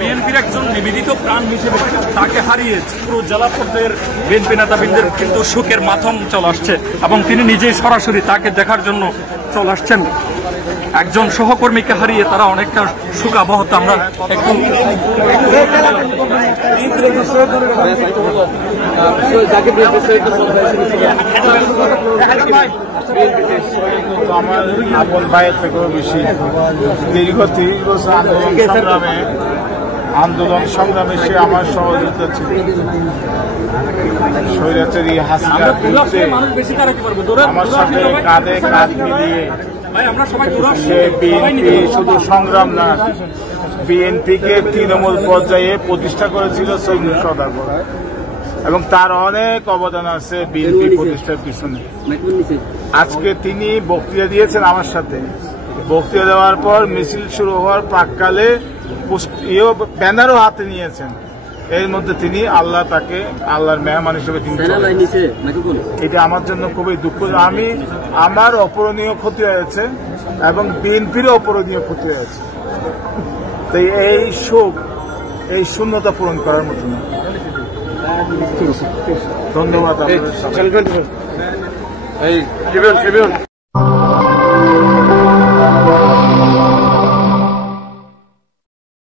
বিএনপির একজন নিবেদিত প্রাণ হিসেবে তাকে হারিয়েছে পুরো জেলা পর্যায়ের বিএনপি নেতাবৃন্দের কিন্তু শোকের মাধ্যম চলে আসছে এবং তিনি নিজেই সরাসরি তাকে দেখার জন্য চলে আসছেন। একজন সহকর্মীকে হারিয়ে তারা অনেকটা শোকাবহত। আমরা একদম আমার আপন ভাইয়ের থেকেও বেশি দীর্ঘ 30 বছর আন্দোলন সংগ্রামে সে আমার সহযোগিতা ছিল। স্বৈরাচারী হাসিনার বিরুদ্ধে আমার সাথে কাঁধে কাঁধ মিলিয়ে সে বিএনপি শুধু সংগ্রাম না, বিএনপিকে তৃণমূল পর্যায়ে প্রতিষ্ঠা করেছিল সৈনিক সদাগর এবং তার অনেক অবদান আছে বিএনপি প্রতিষ্ঠার পিছনে। আজকে তিনি বক্তৃতা দিয়েছেন আমার সাথে। বক্তৃতা দেওয়ার পর মিছিল শুরু হওয়ার প্রাককালে ব্যানারও হাতে নিয়েছেন। এর মধ্যে তিনি তাকে আল্লাহর মেহমান হিসেবে তিনি এটা আমার জন্য খুবই দুঃখ। আমার অপূরণীয় ক্ষতি হয়েছে এবং বিএনপিরও অপূরণীয় ক্ষতি হয়েছে। তাই এই শোক, এই শূন্যতা পূরণ করার মতো না। ধন্যবাদ।